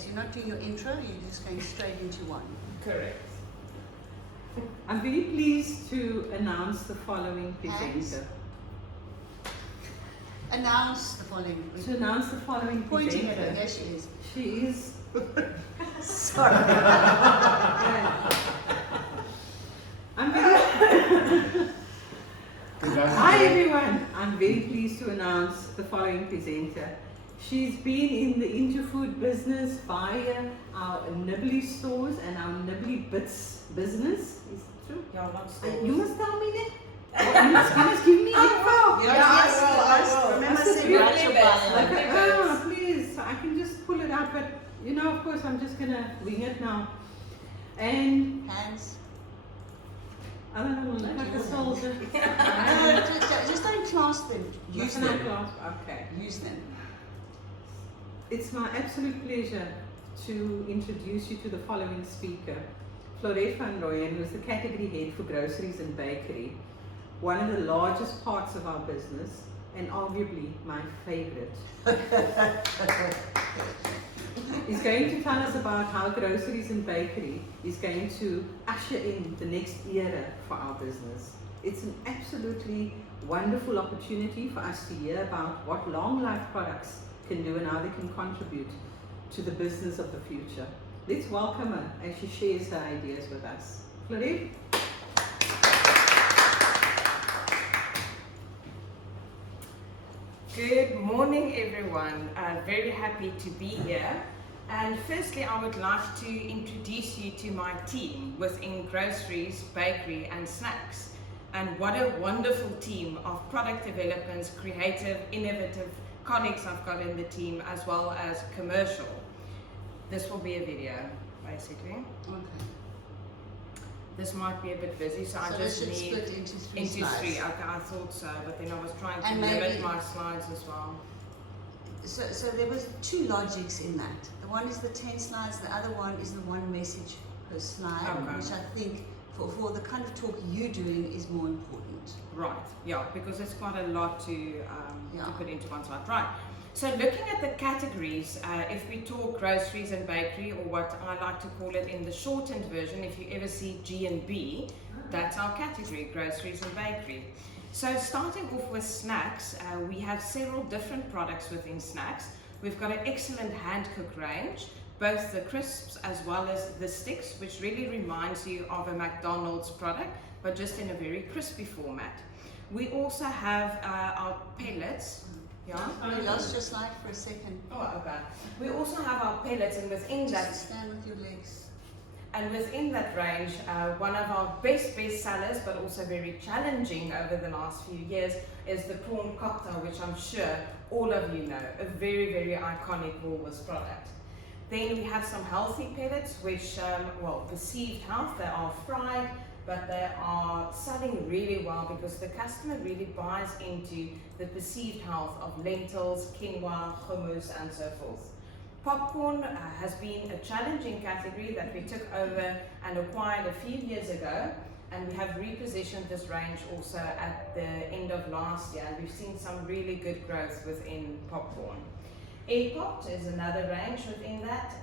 so you're not doing your intro, you're just going straight into one. Correct. I'm very pleased to announce the following Hands. presenter. Announce the following. To announce the following Pointing at presenter. her, there she is. She is. Sorry. I'm very. Hi everyone. I'm very pleased to announce the following presenter. She's been in the Interfood business via our Nibbly stores and our Nibbly Bits business. Is it true? Yeah, not stores. You must tell me that. You must give me info. Yes, I will. remember That's saying the write beauty your of it. bio. Okay. Ah, please, I can just pull it out, but you know, of course, I'm just gonna wing it now. And Hands. I don't know, look like a soldier. Just don't clasp them. Use them. Okay. Use them. It's my absolute pleasure to introduce you to the following speaker, Florette van Rooyen, who is the category head for groceries and bakery, one of the largest parts of our business, and arguably my favorite. He's going to tell us about how groceries and bakery is going to usher in the next era for our business. It's an absolutely wonderful opportunity for us to hear about what long life products can do and how they can contribute to the business of the future. Let's welcome her as she shares her ideas with us. Florette? Good morning, everyone. Very happy to be here. And firstly, I would like to introduce you to my team within groceries, bakery, and snacks. And what a wonderful team of product developers, creative, innovative colleagues I've got in the team, as well as commercial. This will be a video, basically. Okay. This might be a bit busy, so I this just should need split into three slides. Okay, I thought so, but then I was trying to And limit maybe- my slides as well. So there was two logics in that. The one is the 10 slides, the other one is the one message per slide, Okay. which I think for the kind of talk you're doing is more important. Right, yeah, because it's quite a lot to Yeah. put into one slide. Right, so looking at the categories, if we talk groceries and bakery, or what I like to call it in the shortened version, if you ever see G&B, that's our category, groceries and bakery. So starting off with snacks, we have several different products within snacks. We've got an excellent hand-cooked range, both the crisps as well as the sticks, which really reminds you of a McDonald's product, but just in a very crispy format. We also have our pellets. Yeah? I lost your slide for a second. Oh, okay. We also have our pellets, and within that, Just stand with your legs. and within that range, one of our best sellers, but also very challenging over the last few years, is the prawn cocktail, which I'm sure all of you know, a very, very iconic Woolworths product. Then we have some healthy pellets, which, perceived health, they are fried, but they are selling really well because the customer really buys into the perceived health of lentils, quinoa, hummus, and so forth. Popcorn has been a challenging category that we took over and acquired a few years ago, and we have repositioned this range also at the end of last year, and we've seen some really good growth within popcorn. Airpot is another range within that,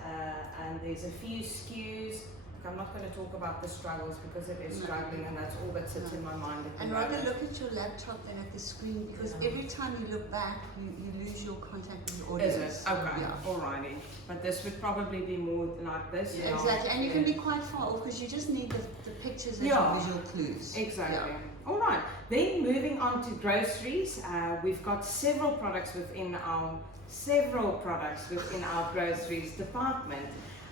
and there's a few SKUs. I'm not going to talk about the struggles because it is struggling, and that's all that sits in my mind at the And moment. rather look at your laptop than at the screen, because every time you look back, you lose your contact with the Is audience. it? Okay, Yeah. alrighty. But this would probably be more like this. Yeah, exactly, and you can be quite far off because you just need the pictures as Yeah. your visual clues. Exactly. Yeah. All right. Then moving on to groceries, we've got several products within our groceries department.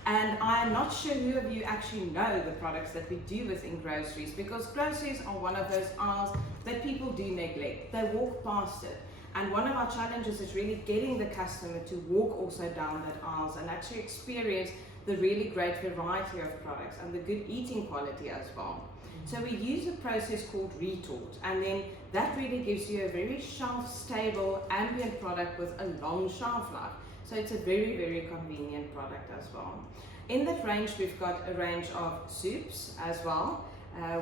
And I'm not sure who of you actually know the products that we do within groceries, because groceries are one of those aisles that people do neglect. They walk past it. And one of our challenges is really getting the customer to walk also down that aisles and actually experience the really great variety of products and the good eating quality as well. So we use a process called retort, and then that really gives you a very shelf-stable ambient product with a long shelf life. So it's a very, very convenient product as well. In that range, we've got a range of soups as well.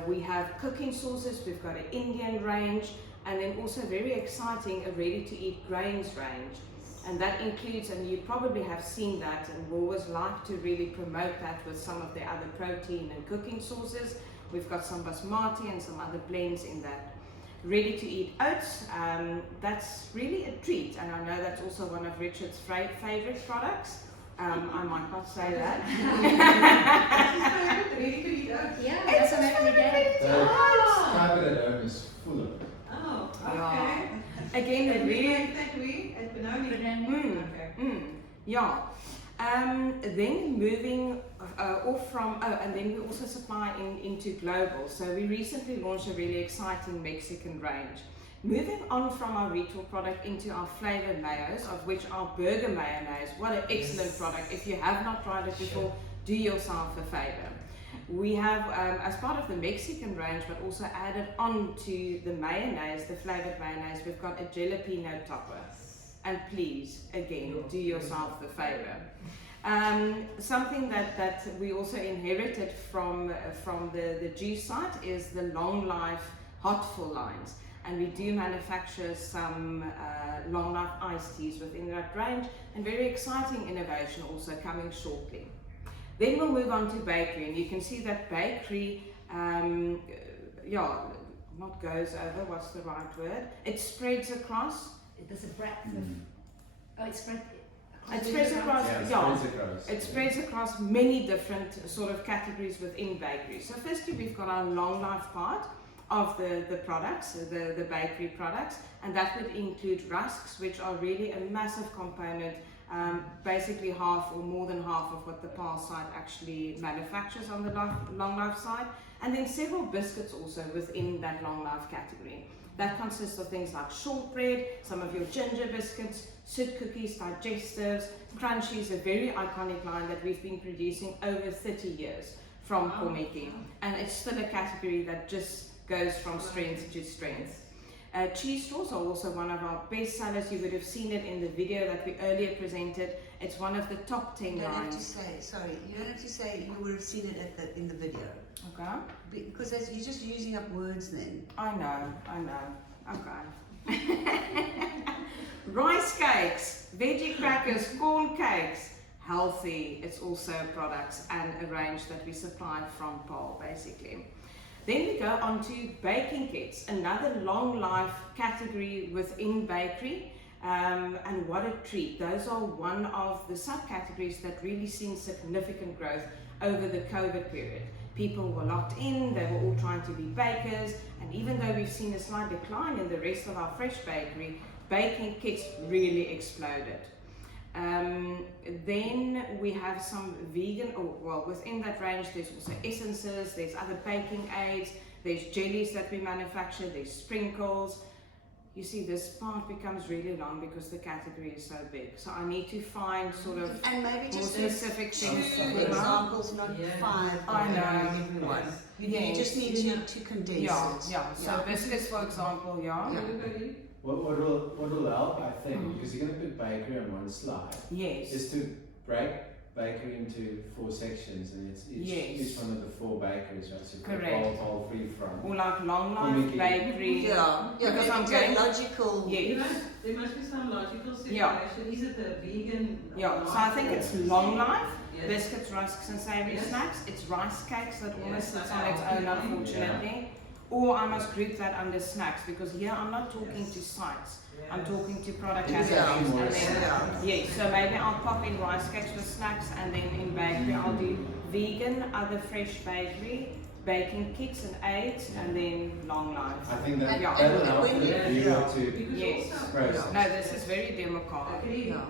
We have cooking sauces, we've got an Indian range, and then also very exciting, a ready-to-eat grains range. And that includes, and you probably have seen that, and we always like to really promote that with some of the other protein and cooking sauces. We've got some basmati and some other blends in that. Ready to eat oats, that's really a treat, and I know that's also one of Richard's favorite products. I might not say that. Ready to eat oats? Yeah, that's an every day. Started at home is full of it. Oh, Yeah. okay. Again, And we really. make that we at Benoni. Okay. Yeah. Then moving off from, and then we also supply into global. So we recently launched a really exciting Mexican range. Moving on from our retail product into our flavored mayos, of which our burger mayonnaise, what an excellent product. If you have not tried it before, do yourself a favor. We have, as part of the Mexican range, but also added on to the mayonnaise, the flavored mayonnaise, we've got a jalapeno topper. And please, again, do yourself the favor. Something that we also inherited from the juice site is the long life hot fill lines. And we do manufacture some long life iced teas within that range, and very exciting innovation also coming shortly. Then we'll move on to bakery, and you can see that bakery, not goes over, what's the right word? It spreads across. There's a breadth of. Oh, it's spread. It spreads across, It it spreads across many different sort of categories within bakery. So firstly, we've got our long life part of the products, the bakery products, and that would include rusks, which are really a massive component, basically half or more than half of what the PAL site actually manufactures on the long life side, and then several biscuits also within that long life category. That consists of things like shortbread, some of your ginger biscuits, soot cookies, digestives, crunchies, a very iconic line that we've been producing over 30 years from Komeki, and it's still a category that just goes from strength to strength. Cheese straws are also one of our best sellers. You would have seen it in the video that we earlier presented. It's one of the top 10 You don't have to lines. say, sorry, you don't have to say you would have seen it in the video. Okay. Because you're just using up words then. I know. Okay. Rice cakes, veggie crackers, corn cakes, healthy. It's also products and a range that we supply from PAL basically. Then we go on to baking kits, another long life category within bakery. And what a treat. Those are one of the subcategories that really seen significant growth over the COVID period. People were locked in, they were all trying to be bakers, and even though we've seen a slight decline in the rest of our fresh bakery, baking kits really exploded. Then we have some vegan, within that range there's also essences, there's other baking aids, there's jellies that we manufacture, there's sprinkles. You see, this part becomes really long because the category is so big. So I need to find sort of And maybe more just specific things. two examples, not five. I know. Everyone. You Yes. just need to condense it. Yeah. So biscuits, for example, What will help, I think, because you're going to put bakery on one slide, Yes. is to break bakery into 4 sections, and it's each one of the 4 bakeries, right? So Correct. all free from. Or like long life Komeki. bakery. Yeah, Because I'm very going- logical. Yes. There must be some logical separation. Yeah. Is it the vegan? Yeah, so I think it's long life, Yes. biscuits, rusks and savoury Yes. snacks. It's rice cakes that almost Yes, sits on its own, unfortunately. Or I must group that under snacks, because here I'm not talking to sites, I'm talking to product Yeah. categories. Yeah. And then, Yeah. yes, so maybe I'll pop in rice cakes with snacks, and then in bakery I'll do vegan, other fresh bakery, baking kits and aids, and then long life. I think that And- Yeah. that'll and help when the you- viewer to Because Yes. also, process. No, this is very democratic. Agree. Yeah.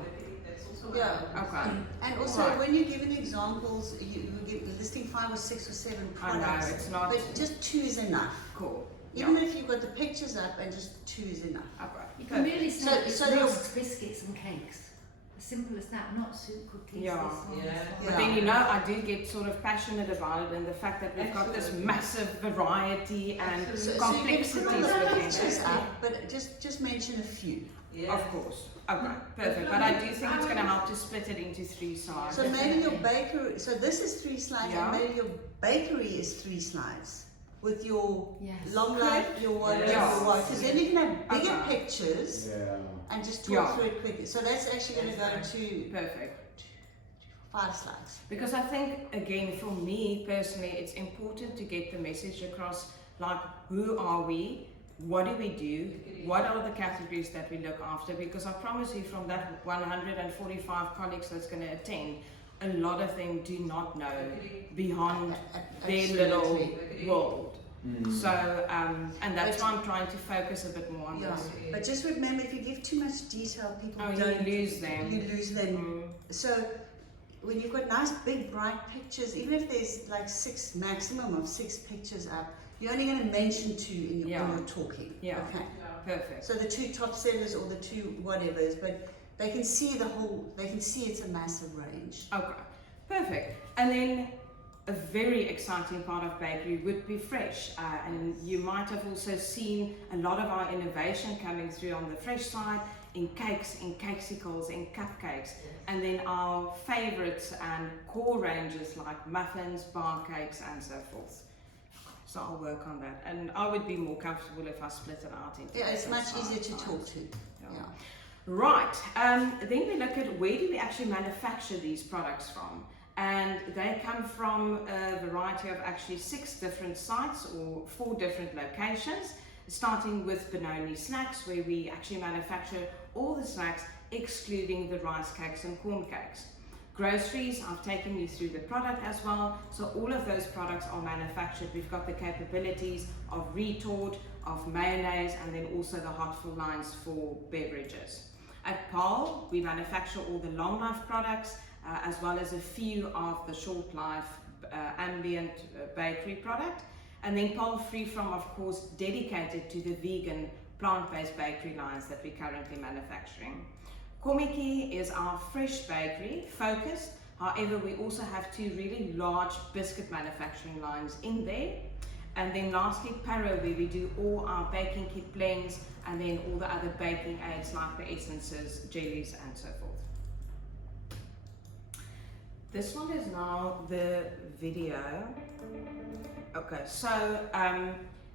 That's also Yeah. Okay. And also, Right. when you're giving examples, you're listing 5 or 6 or 7 I know, products. it's not But just 2 is enough. cool. Even if you've got the pictures up, and just 2 is enough. Okay. You can really So- say it's so the- rusks, biscuits and cakes. As simple as that, not soup cookies. Yeah. this one, this Yeah. one. But then I do get sort of passionate about it, and the fact that we've got this Absolutely. massive variety and Absolutely. So you can complexities put all the within pictures it. up, but just mention a few. Yeah. Of course. Okay, perfect. But I do think it's going to help to split it into 3 slides. So maybe your bakery, so this is 3 slides, Yeah. and maybe your bakery is 3 slides. With your Yes. long life, your what, Yeah. your what. Because then you can have bigger Okay. pictures, Yeah. and just talk Yeah. through it quickly. So that's actually going to go to Perfect. 5 slides. Because I think, again, for me personally, it's important to get the message across, like, who are we? What do we do? What are the categories that we look after? Because I promise you, from that 145 colleagues that's going to attend, a lot of them do not know beyond their little world. So, and that's why I'm trying to focus a bit more on this. But just remember, if you give too much detail, people You lose them. You lose them. So when you've got nice, big, bright pictures, even if there's like 6, maximum of 6 pictures up, you're only going to mention 2 when you're talking. Yeah. Okay. Perfect. So the 2 top sellers or the 2 whatevers, but they can see the whole. They can see it's a massive range. Okay. Perfect. And then a very exciting part of bakery would be fresh, and you might have also seen a lot of our innovation coming through on the fresh side, in cakes, in cakesicles, in cupcakes, and then our favorites and core ranges like muffins, bar cakes, and so forth. So I'll work on that, and I would be more comfortable if I split it out into It's much different easier to sides. talk to. Yeah. Right, then we look at where do we actually manufacture these products from, and they come from a variety of actually 6 different sites or 4 different locations, starting with Benoni Snacks, where we actually manufacture all the snacks excluding the rice cakes and corn cakes. Groceries, I've taken you through the product as well, so all of those products are manufactured. We've got the capabilities of retort, of mayonnaise, and then also the hot fill lines for beverages. At Paarl, we manufacture all the long life products, as well as a few of the short life ambient bakery product. And then Paarl Freefrom, of course, dedicated to the vegan plant-based bakery lines that we're currently manufacturing. Komiki is our fresh bakery focused. However, we also have 2 really large biscuit manufacturing lines in there. And then lastly, Paro, where we do all our baking kit blends and then all the other baking aids like the essences, jellies, and so forth. This one is now the video. Okay, so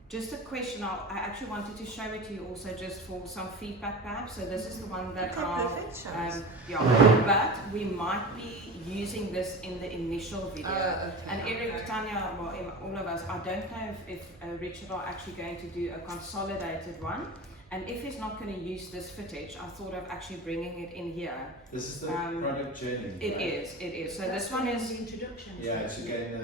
just a question. I actually wanted to show it to you also just for some feedback perhaps. So this is the one that Perfect. but we might be using this in the initial video. Okay. And Eric, Tanya, well, all of us, I don't know if Richard are actually going to do a consolidated one. And if he's not going to use this footage, I thought of actually bringing it in here. This is the product journey. It is. So this one is the introduction. Yeah, it's again.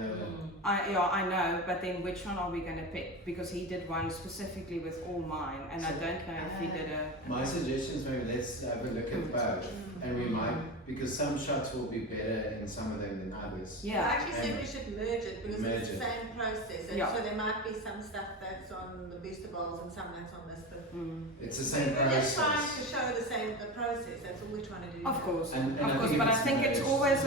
I know, but then which one are we going to pick? Because he did one specifically with all mine, and I don't know if he did a... My suggestion is maybe let's have a look at both, and we might, because some shots will be better in some of them than others. Yeah. I actually said we should merge it because Merge it's the it. same process. And Yeah. so there might be some stuff that's on the booster bowls and some that's on this. But It's the same we're just trying to process. show the process. That's all we're trying to do. Of course, And of I course, think but I it's think it's merged. always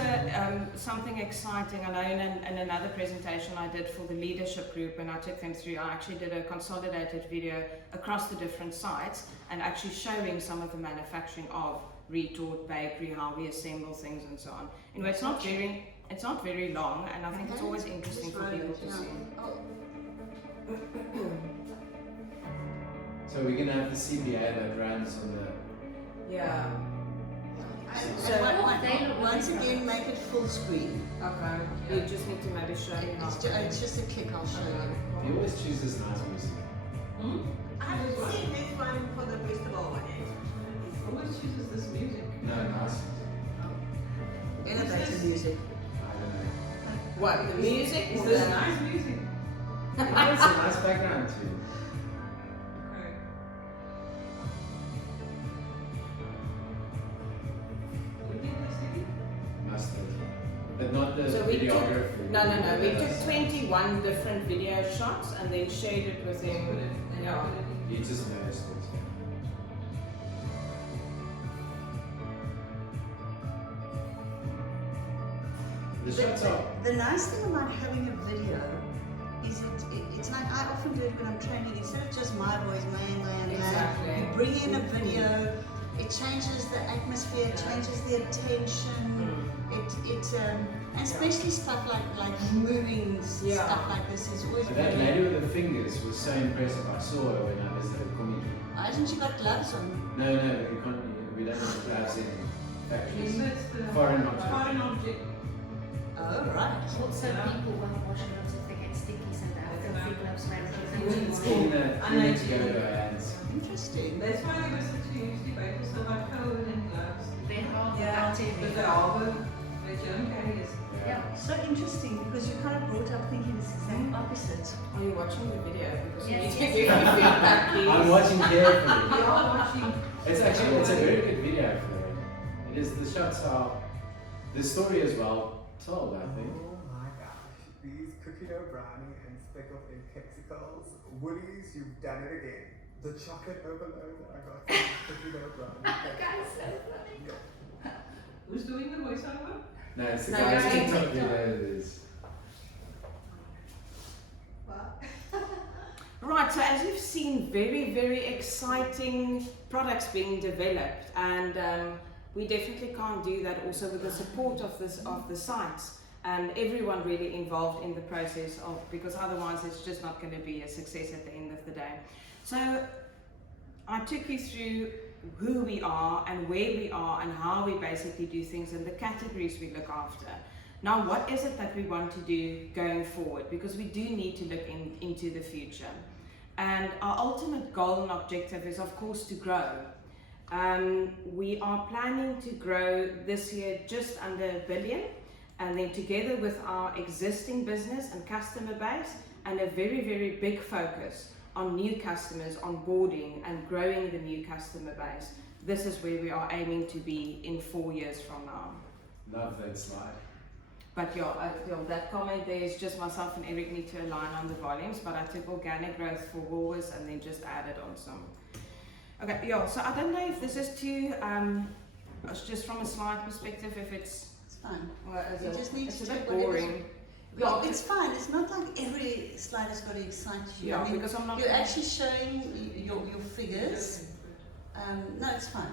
something exciting. I know in another presentation I did for the leadership group, and I took them through, I actually did a consolidated video across the different sites and actually showing some of the manufacturing of retort, bakery, how we assemble things and so on. Anyway, it's not very long, and I think it's always interesting for people to see. So we're gonna have the CPA that runs on the. Yeah. So once again, make it full screen. Okay. You just need to maybe show me how. It's just a click. I'll show you. You always choose this nice music. I haven't seen this one for the booster bowl one yet. Always chooses this music. No, nice. Elevator music. I don't know. What, the music? Is or this the- nice music? It's a nice background too. Okay. You think this thing? Mustard. But not the So we took, videography. no, we took 21 different video shots and then shared it with him. Yeah. You just noticed it. The shots are. The nice thing about having a video is it's like I often do it when I'm training. Instead of just my voice, man, Exactly. you bring in a video. it changes the atmosphere, it changes the attention. And especially stuff like moving stuff like this is always But that very. lady with the fingers was so impressive. I saw her when I visited Comedy. Hasn't she got gloves on? No, we don't have gloves in factories. It's the Foreign object. foreign object. Oh, right. Also, people won't wash gloves if they get sticky, so they have filthy gloves We wearing need to go with our hands. Interesting. That's why they were such a huge debate also about code and gloves. They're hard Yeah. Because they harbor the germ carriers. Yeah. So interesting because you kind of brought up thinking this exact opposite. Are you watching the video? Because you Yes, need to yes, give yes. me feedback, please. I'm watching carefully. We are watching. It's a very good video for it. It is, the shots are, the story is well told, I think. Oh my gosh, these cookie dough brownie and speckled egg Pepsicles. Woolies, you've done it again. The chocolate overload, I got some cookie dough brownie. Guys, so funny. Yeah. Who's doing the voiceover? No, it's the No, guy's you're TikTok TikTok. video it is. Right, so as you've seen, very, very exciting products being developed, and we definitely can't do that also with the support of the sites and everyone really involved in the process because otherwise it's just not going to be a success at the end of the day. So I took you through who we are and where we are and how we basically do things and the categories we look after. Now, what is it that we want to do going forward? Because we do need to look into the future. And our ultimate goal and objective is, of course, to grow. We are planning to grow this year just under $1 billion, and then together with our existing business and customer base, and a very, very big focus on new customers, onboarding and growing the new customer base. This is where we are aiming to be in 4 years from now. Love that slide. But that comment there is just myself and Eric need to align on the volumes, but I took organic growth for Woolworths and then just added on some. Okay, so I don't know if this is too, it's just from a slide perspective, if it's, It's fine. well, You just need it's to a bit take whatever's- boring. Well, it's fine. It's not like every slide has got to excite you. Yeah, I mean, because I'm not. you're actually showing your figures. No, it's fine.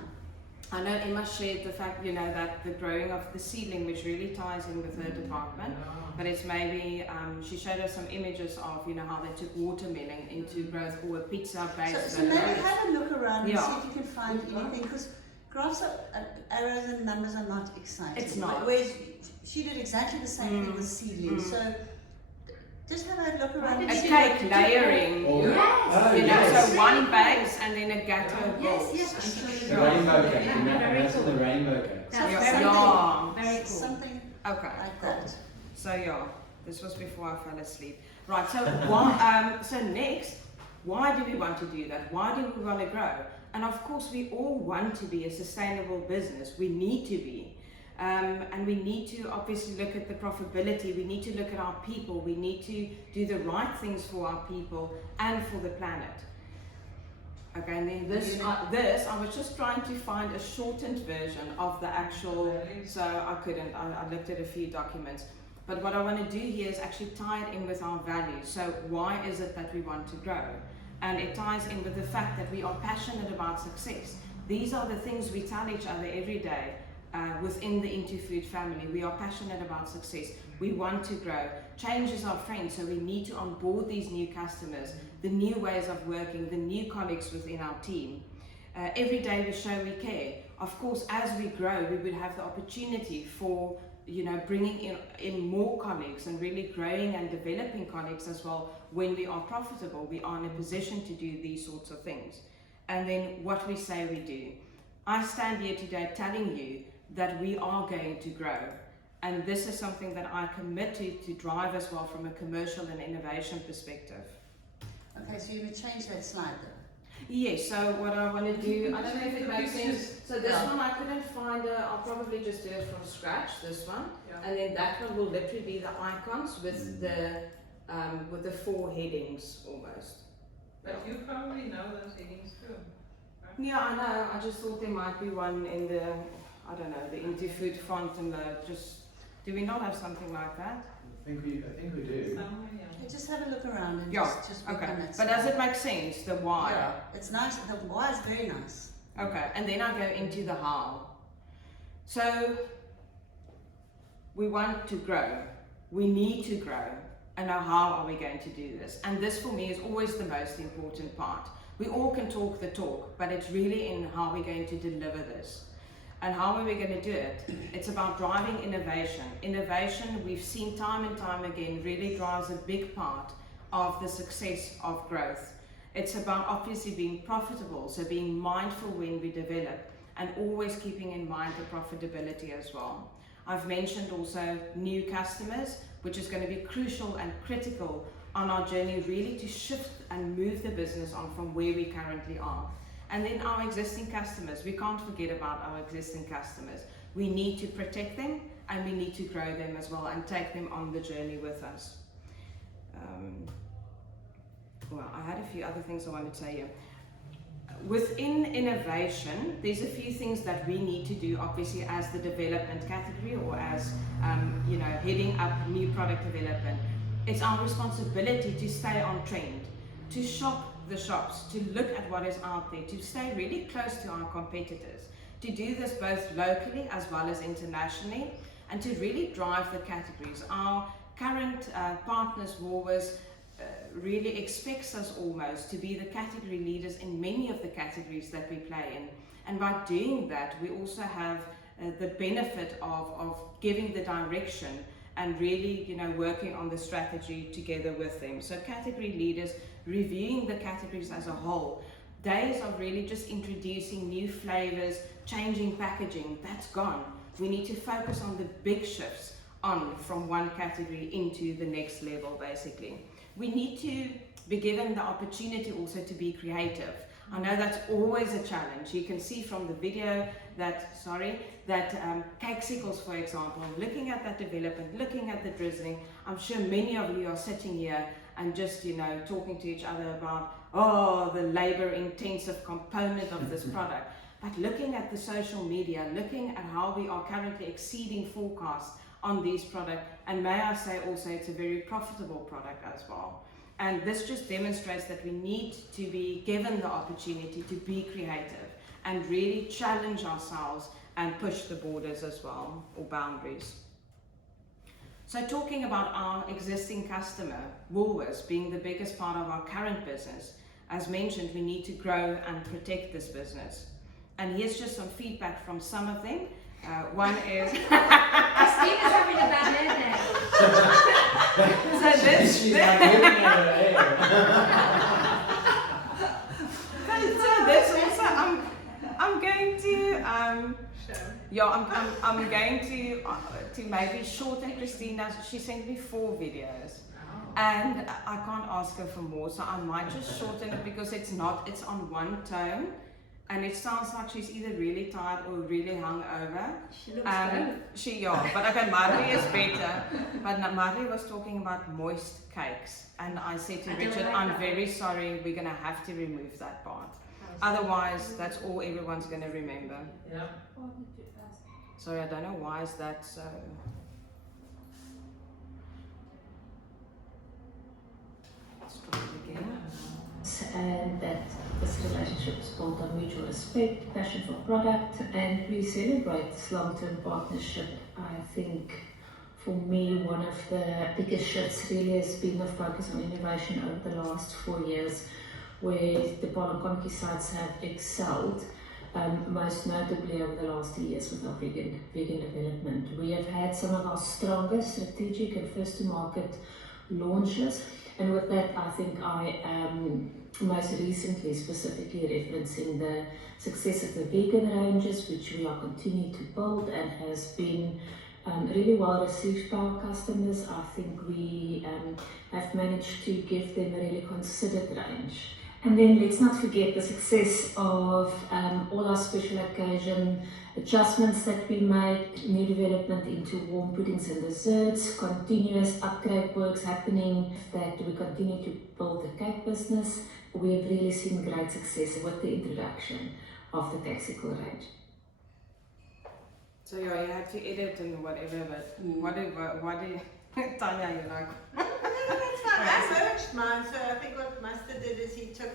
I know Emma shared the fact, that the growing of the seedling, which really ties in with her department, but it's maybe, she showed us some images of, how they took watermelon into growth or a pizza-based. So maybe have a look around and Yeah. see if you can find anything, because graphs are, arrows and numbers are not exciting. It's not. Whereas she did exactly the same thing with seedlings. So just have a look around. A and see cake what- layering, Or, Yes. oh, so yes. one base and then a gatto Yes, balls. yes, I'm sure The you are. rainbow cake. Yeah, You know, very that's cool. the rainbow cake. That's Yeah. very Yeah. cool. Very cool. Something Okay. like that. So this was before I fell asleep. Right, so so next, why do we want to do that? Why do we want to grow? And of course, we all want to be a sustainable business. We need to be. And we need to obviously look at the profitability. We need to look at our people. We need to do the right things for our people and for the planet. Okay, and then this, I was just trying to find a shortened version of the actual, so I couldn't, I looked at a few documents. But what I want to do here is actually tie it in with our values. So why is it that we want to grow? And it ties in with the fact that we are passionate about success. These are the things we tell each other every day within the Interfood family. We are passionate about success. We want to grow. Change is our friend, so we need to onboard these new customers, the new ways of working, the new colleagues within our team. Every day we show we care. Of course, as we grow, we would have the opportunity for bringing in more colleagues and really growing and developing colleagues as well. When we are profitable, we are in a position to do these sorts of things. And then what we say we do. I stand here today telling you that we are going to grow. And this is something that I commit to drive as well from a commercial and innovation perspective. Okay, so you're going to change that slide though. Yes, so what I want to do, I don't know if it makes sense. So this Yeah. one I couldn't find, I'll probably just do it from scratch, this one. Yeah. And then that one will literally be the icons with the 4 headings almost. But you probably know those headings too. Yeah, I know. I just thought there might be one in the, I don't know, the Interfood font and do we not have something like that? I think we do. Somewhere, yeah. Okay, just have a look around and Yeah, just work Okay. on that. But does it make sense, the why? Yeah, it's nice. The why is very nice. Okay, and then I go into the how. So we want to grow, we need to grow, and now how are we going to do this? And this for me is always the most important part. We all can talk the talk, but it's really in how we're going to deliver this. And how are we going to do it? It's about driving innovation. Innovation, we've seen time and time again, really drives a big part of the success of growth. It's about obviously being profitable, so being mindful when we develop and always keeping in mind the profitability as well. I've mentioned also new customers, which is going to be crucial and critical on our journey really to shift and move the business on from where we currently are. And then our existing customers, we can't forget about our existing customers. We need to protect them and we need to grow them as well and take them on the journey with us. Well, I had a few other things I wanted to say here. Within innovation, there's a few things that we need to do, obviously, as the development category or as heading up new product development. It's our responsibility to stay on trend, to shop the shops, to look at what is out there, to stay really close to our competitors, to do this both locally as well as internationally, and to really drive the categories. Our current partners, Woolworths, really expects us almost to be the category leaders in many of the categories that we play in. And by doing that, we also have the benefit of giving the direction and really, working on the strategy together with them. So category leaders, reviewing the categories as a whole. Days of really just introducing new flavors, changing packaging, that's gone. We need to focus on the big shifts on from one category into the next level, basically. We need to be given the opportunity also to be creative. I know that's always a challenge. You can see from the video that Cakesicles, for example, looking at that development, looking at the drizzling, I'm sure many of you are sitting here and just, talking to each other about, the labor-intensive component of this product. But looking at the social media, looking at how we are currently exceeding forecasts on these products, and may I say also it's a very profitable product as well. And this just demonstrates that we need to be given the opportunity to be creative and really challenge ourselves and push the borders as well, or boundaries. So talking about our existing customer, Woolworths, being the biggest part of our current business, as mentioned, we need to grow and protect this business. And here's just some feedback from some of them. One is... Christine is having a bad hair day. So this... She's like living in her hair. So this also, I'm going to... I'm going to maybe shorten Christina. She sent me 4 videos. And I can't ask her for more, so I might just shorten it because it's on one tone. And it sounds like she's either really tired or really hungover. She looks good. But okay, Marley is better. But Marley was talking about moist cakes. And I said to Richard, I'm very sorry, we're going to have to remove that part. Otherwise, that's all everyone's going to remember. Yeah. Sorry, I don't know why is that so... Let's try it again. And that this relationship is built on mutual respect, passion for product, and we celebrate this long-term partnership. I think for me, one of the biggest shifts really has been the focus on innovation over the last 4 years, where the Paul and Conky sites have excelled, most notably over the last 2 years with our vegan development. We have had some of our strongest strategic and first-to-market launches. And with that, I think I am most recently specifically referencing the success of the vegan ranges, which we are continuing to build and has been really well received by our customers. I think we have managed to give them a really considered range. And then let's not forget the success of all our special occasion adjustments that we make, new development into warm puddings and desserts, continuous upgrade works happening, that we continue to build the cake business. We have really seen great success with the introduction of the Cakesicle range. So you have to edit and whatever, but what do Tanya, you like? No, that's fine. I merged mine, so I think what Mustard did is he took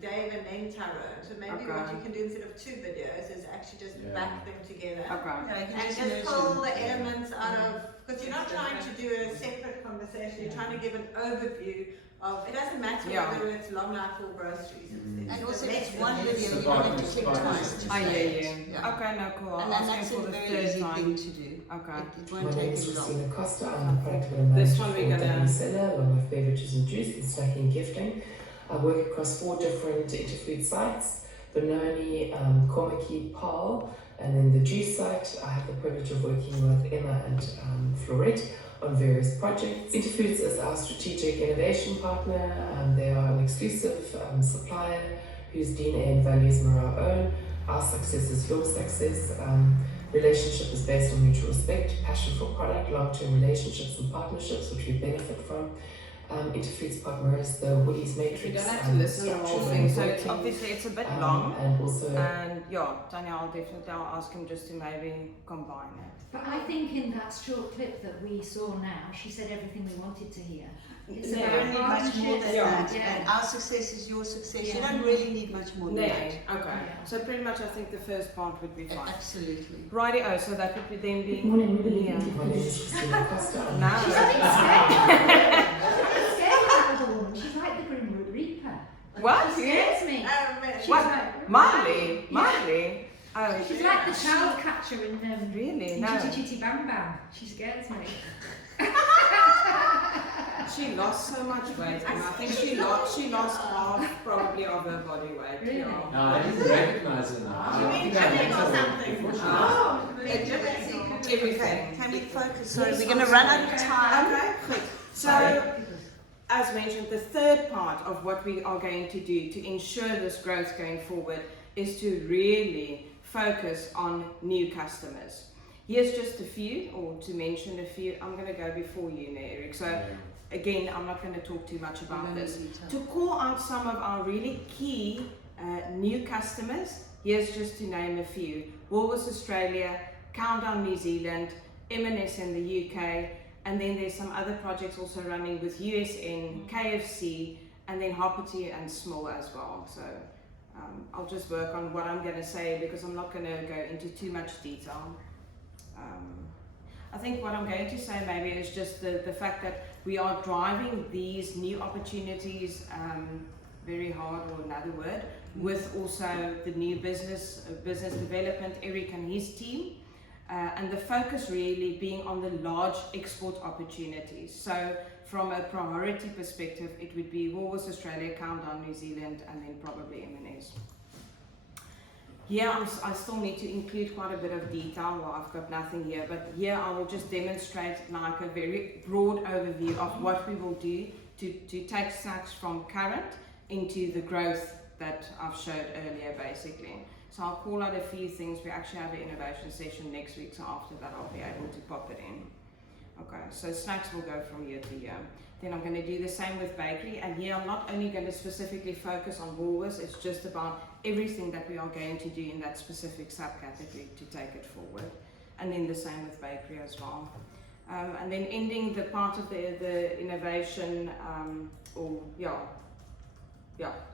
Dave and then Tyrone. So maybe Okay. what you can do instead of 2 videos is actually just Yeah. back them together. Okay. Yeah, you can And just just merge pull them. the elements out of, because you're not trying to do a separate conversation, you're trying to give an overview of, it doesn't matter Yeah. whether it's long life or groceries. And the also if it's message. one video, It's you the don't have to partners- click partners twice. to I say hear it. you. Yeah. Okay, no, cool. And I'll that's ask a him for the very third easy time. thing to do. Okay. It My won't name take is you long. Christina Costa. I'm a product development This manager one for we're gonna- WCella, along with beverages and juice and snacking and gifting. I work across 4 different Interfood sites, Benoni, Komaki, Paarl, and then the juice site. I have the privilege of working with Emma and Florette on various projects. Interfoods is our strategic innovation partner. They are an exclusive supplier whose DNA and values are our own. Our success is your success. Relationship is based on mutual respect, passion for product, long-term relationships and partnerships which we benefit from. Interfoods partner is the Woolies Matrix. You don't have to listen to the whole structure thing, and so it's working, obviously it's a bit long. and also And yeah, Tanya, I'll ask him just to maybe combine it. But I think in that short clip that we saw now, she said everything we wanted to hear. It's Yeah. You don't need much more than Yeah. that. Yeah. And our success is your success. You Yeah. don't really need much more than No, that. okay. Yeah. So pretty much I think the first part would be fine. Absolutely. Righty-o, so that would be then Good be... morning, Ruby. Yeah. My name is Christina Costa. I'm No. She's a bit scared. She's scared of that other woman. She's like the Grim Reaper. What? She scares me. She's What? like Marley? Yeah. Marley? Oh, She's like the child catcher in really? in No. Chitty Chitty Bam Bam. She scares me. She lost so much weight, and I think she lost half probably of her body weight. Really? Yeah. No, I didn't recognize her now. I think I met her before she left. Everything. Can we focus? Sorry, we're going to run out of time. Okay, good. So, as mentioned, the third part of what we are going to do to ensure this growth going forward is to really focus on new customers. Here's just a few, or to mention a few. I'm going to go before you, Eric. So, again, I'm not going to talk too much about this. To call out some of our really key new customers, here's just to name a few. Woolworths Australia, Countdown New Zealand, M&S in the UK, and then there's some other projects also running with USN, KFC, and then Hopperty and Small as well. So I'll just work on what I'm going to say because I'm not going to go into too much detail. I think what I'm going to say maybe is just the fact that we are driving these new opportunities very hard, or another word, with also the new business development, Eric and his team, and the focus really being on the large export opportunities. So from a priority perspective, it would be Woolworths Australia, Countdown New Zealand, and then probably M&S. Here I still need to include quite a bit of detail. Well, I've got nothing here, but here I will just demonstrate like a very broad overview of what we will do to take Snacks from current into the growth that I've showed earlier, basically. So I'll call out a few things. We actually have an innovation session next week, so after that I'll be able to pop it in. Okay, so Snacks will go from year to year. Then I'm going to do the same with bakery, and here I'm not only going to specifically focus on Woolworths, it's just about everything that we are going to do in that specific subcategory to take it forward. And then the same with bakery as well. And then ending the part of the innovation,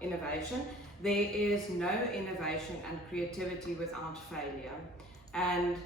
innovation. There is no innovation and creativity without failure. And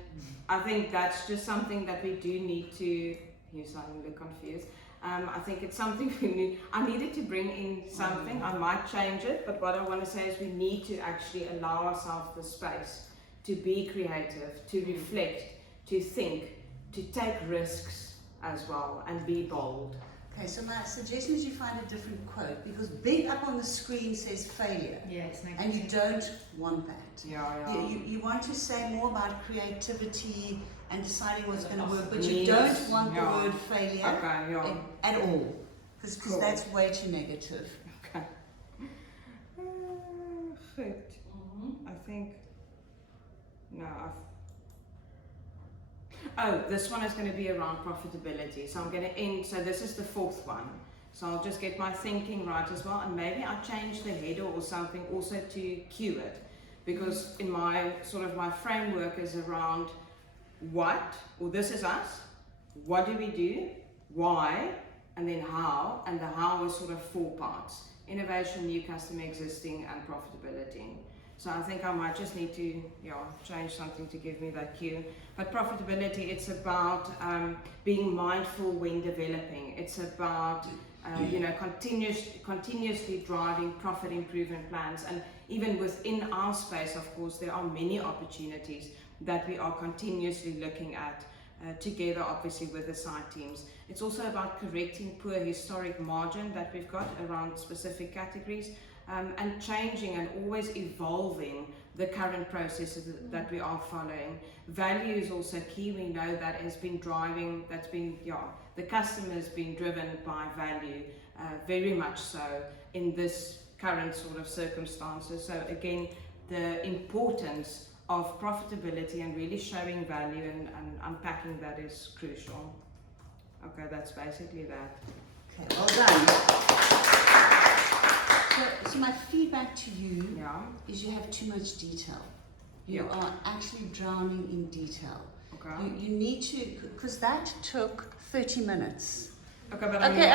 I think that's just something that we do need to, you sound a little confused. I think it's something we need. I needed to bring in something. I might change it, but what I want to say is we need to actually allow ourselves the space to be creative, to reflect, to think, to take risks as well, and be bold. Okay, so my suggestion is you find a different quote, because big up on the screen says failure, Yeah, it's negative. and you don't want that. Yeah. You want to say more about creativity and deciding what's going to work, but you Needs, don't want the yeah. word failure Okay, yeah. at all, because Cool. that's way too negative. Okay. Goed. I think. No, Oh, this one is going to be around profitability. So I'm going to end. So this is the fourth one. So I'll just get my thinking right as well, and maybe I'll change the header or something also to cue it, because in my my framework is around what, or this is us. What do we do? Why? and then how, and the how is sort of 4 parts: innovation, new customer, existing, and profitability. So I think I might just need to change something to give me that cue. But profitability, it's about being mindful when developing. It's about continuously driving profit improvement plans. And even within our space, of course, there are many opportunities that we are continuously looking at together, obviously, with the site teams. It's also about correcting poor historic margin that we've got around specific categories, and changing and always evolving the current processes that we are following. Value is also key. We know that has been driving, the customer has been driven by value, very much so in this current sort of circumstances. So again, the importance of profitability and really showing value and unpacking that is crucial. Okay, that's basically that. Okay, well done. So my feedback to you is you have too much detail. You are actually drowning in detail. Okay. You need to, because that took 30 minutes. Okay, but Okay,